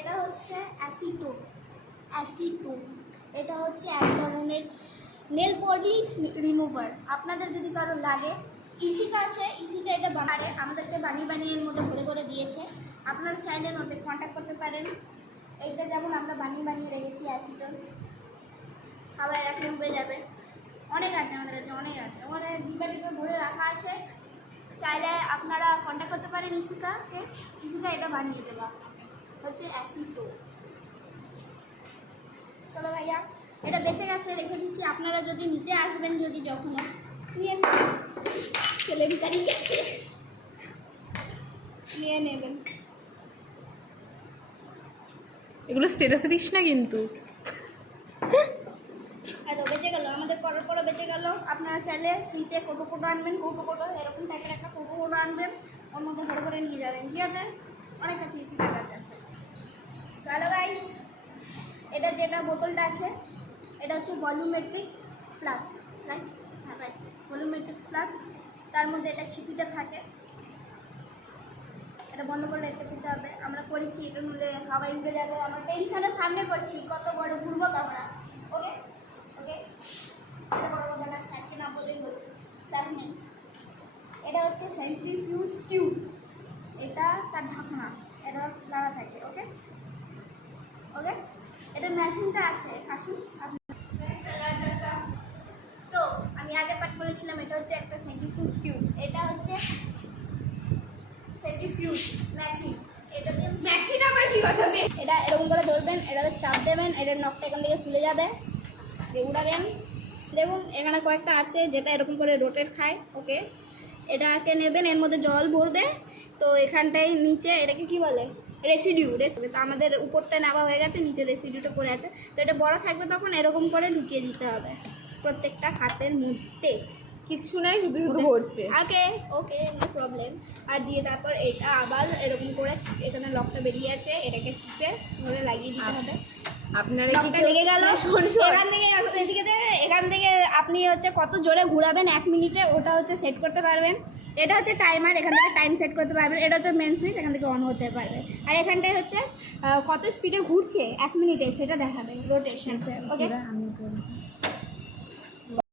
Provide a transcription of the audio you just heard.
এটা হচ্ছে অ্যাসিটো অ্যাসিটো এটা হচ্ছে এক ধরনের নেল পলিশ রিমুভার আপনাদের যদি কারও লাগে, ইসিকা আছে, ইসিকা এটা বানারে আমাদেরকে বানিয়ে বানিয়ে এর মধ্যে ভরে করে দিয়েছে। আপনারা চাইলে ওদের কন্ট্যাক্ট করতে পারেন। এইটা যেমন আমরা বানিয়ে বানিয়ে রেখেছি অ্যাসিটন আবার রাখলে হয়ে যাবে। অনেক আছে আমাদের কাছে, অনেক আছে। ওখানে ডিবা ডিবা ভরে রাখা আছে। চাইলে আপনারা কন্ট্যাক্ট করতে পারেন ইসিকাকে। ইসিকা এটা বানিয়ে দেবা। হচ্ছে অ্যাসিটো চলো ভাইয়া এটা বেঁচে গেছে রেখে দিচ্ছি। আপনারা যদি নিতে আসবেন যদি যখন নিয়ে ভিতারি গেছে নিয়ে নেবেন। এগুলো স্টেটাসে দিস না কিন্তু। এত বেঁচে গেল আমাদের করার পরে বেঁচে গেল। আপনারা চাইলে ফ্রিতে কোটো কোটো আনবেন কোটো কোটো এরকম টাইপের একটা কোটো কোটো আনবেন ওর মধ্যে ভরে করে নিয়ে যাবেন ঠিক আছে? অনেক আছে ইসিকার কাছে আছে। চলো গাইস এটা যেটা বোতলটা আছে, এটা হচ্ছে ভলিউমেট্রিক ফ্লাস্ক রাইট হ্যাঁ রাইট ভলিউমেট্রিক ফ্লাস্ক তার মধ্যে এটা ছিপিটা থাকে। এটা বন্ধ করে রেখে দিতে হবে। আমরা করেছি, এটা নিলে হাওয়াই উঠে যাবে। আমরা টেনশনের সামনে করছি, কত বড় তো আমরা ওকে ওকে এটা বড় কথা না স্যারকে না বলেই বলব স্যার নেই। এটা হচ্ছে সেন্ট্রিফিউজ টিউব এটা তার ঢাকনা এটা লাগা থাকে ওকে ওকে এটা মেশিনটা আছে আসুন তো আমি আগে পাঠ বলেছিলাম এটা হচ্ছে একটা সেন্ট্রিফিউজ টিউব এটা হচ্ছে সেন্ট্রিফিউজ মেশিন এটা দিয়ে মেশিন আবার কি কথা? এটা এরকম করে ধরবেন এটাতে চাপ দেবেন এটার নখটা এখান থেকে খুলে যাবে। দিয়ে উড়াবেন। দেখুন এখানে কয়েকটা আছে যেটা এরকম করে রোটেট খায় ওকে? এটাকে নেবেন এর মধ্যে জল ভরবে। তো এখানটায় নিচে এটাকে কি বলে? রেসিডিউ রেসিডিউ তো আমাদের উপরটা নেওয়া হয়ে গেছে নিচে রেসিডিউটা পড়ে আছে। তো এটা বড় থাকবে তখন এরকম করে ঢুকিয়ে দিতে হবে প্রত্যেকটা হাতের মধ্যে। কিছু নাই শুধু শুধু ভরছে। ওকে ওকে নো প্রবলেম আর দিয়ে তারপর এটা আবার এরকম করে এখানে লকটা বেরিয়ে আছে এটাকে টিপে ধরে লাগিয়ে দিতে হবে। আপনারা কি লেগে গেল? এখান থেকে এখান থেকে আপনি হচ্ছে কত জোরে ঘুরাবেন এক মিনিটে ওটা হচ্ছে সেট করতে পারবেন। এটা হচ্ছে টাইমার এখান থেকে টাইম সেট করতে পারবেন। এটা হচ্ছে মেন সুইচ এখান থেকে অন হতে পারবে। আর এখানটায় হচ্ছে কত স্পিডে ঘুরছে এক মিনিটে সেটা দেখাবে রোটেশন ওকে আমি